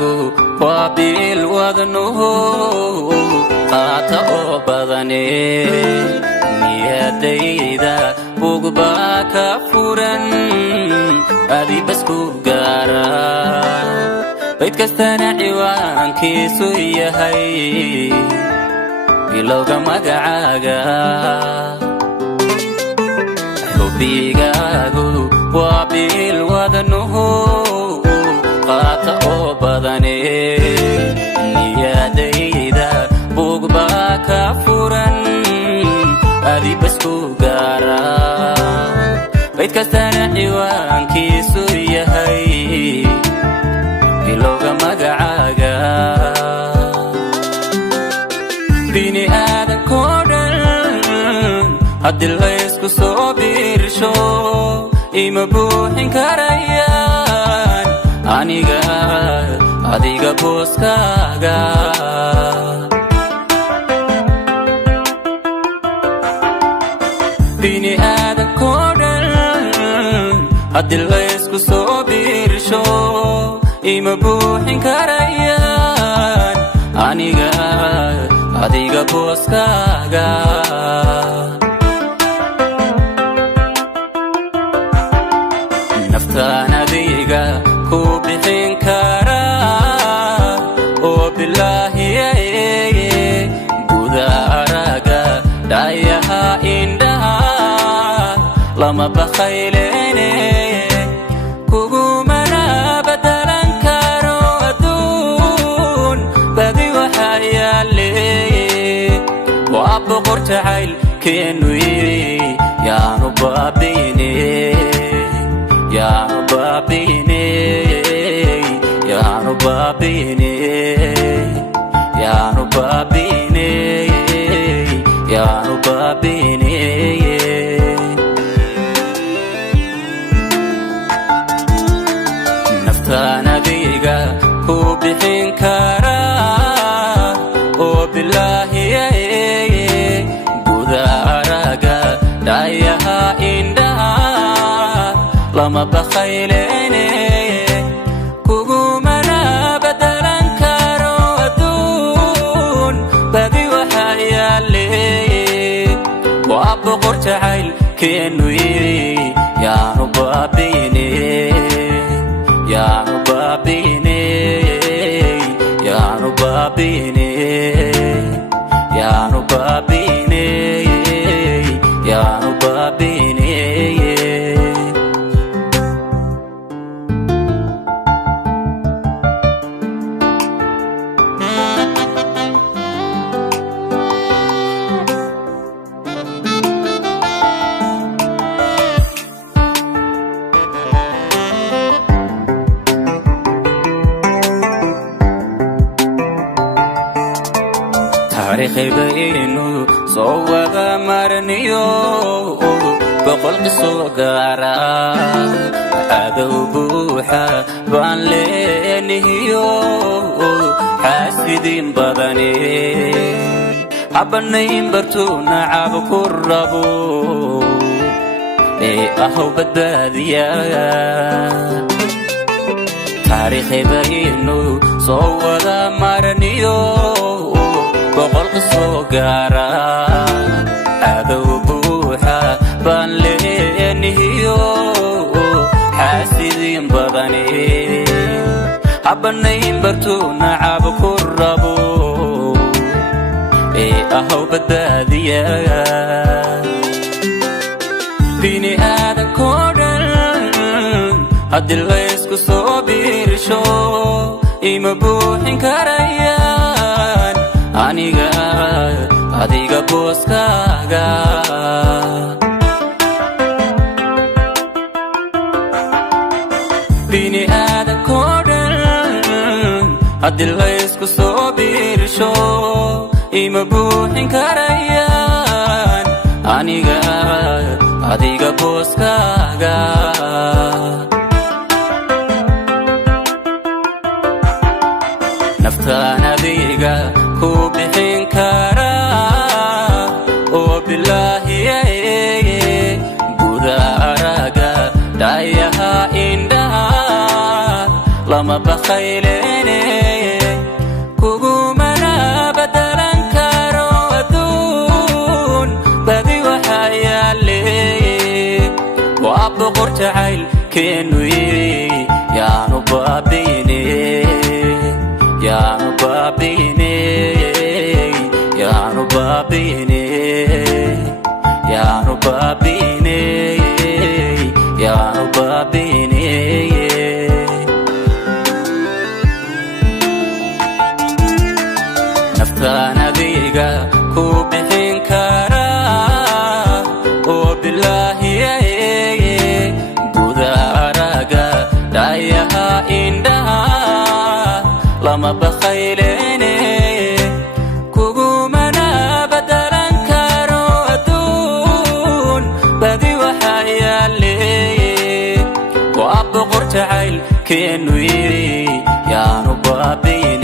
qalbigaagu waa bil wadnuhu qaata oo badane niyadayda bugbaa ka furan adi bas ku gaara bayd kastana ciwaankiisu yahay bilowga magacaaga xubbigaagu waa bil wadnuhu qaata oo badane niyadayda bugbaa ka furan adi bas ku gaara bayd kastana ciwaankiisu yahay bilowga magacaaga bini aadankoo dhan haddii laysku soo biirsho ima buuxin karayaan aniga adiga booskaaga bini aadankoo dhan haddii laysku soo biirsho ima buuxin karayaan aniga adiga booskaaga naftaan adiga ku bixin karaa oo bilaahiye guda araga dhayaha indhaha lama bakhaylene kugumana badalan karo adduun badi waxaa yaale waa boqor jacaylkenu yiri yaanu baabine yaanu baabine yaanu baabine yaanu baabine yaanu baabine naftaan adiga ku bixin karaa oo bilaahiye guda araga dhayaha indhaha lama bakhaylene kugumana badalan karo adduun badi waxaa yaale waa boqor jacaylkenu yiri yaanu baabine yaanu baabine yaanu baabine yaanu baabine yaanu baabine taariikhaydaynu soo wada marniyo boqol qisoo gaara cadow buuxa baan leenahiyo xaasidiin badane habanayn bartuu nacab ku rabo ee ahow badbaadiya taariikhaydaynu soo wada marniyo boqol qisoo gaara cadow buuxa baan leenahiyo xaasidiin badane habanayn bartuu nacab ku rabo ee ahow badbaadiya bini aadankoo dhan haddii laysku soo biirsho ima buuxin karayaan aniga adiga booskaaga bini aadankoo dhan haddii laysku soo biirsho ima buuxin karayaan aniga adiga booskaaga naftaan adiga ku bixin karaa oo bilaahiye guda araga dhayaha indhaha lama bakhaylene kugumana badalan karo aduun badi waxa yaale waa boqor jacaylkenu yaanu baabine yaanu baabine yaanu baabine yaanu baabine yaanu baabine naftaan adiga ku bixin kara oo bilaahi budaraga dhayaha indhaha lama bakhaylene kugumana badalan karo aduun badi waxa yaale waa boqor jacaylkenu yaanu baabine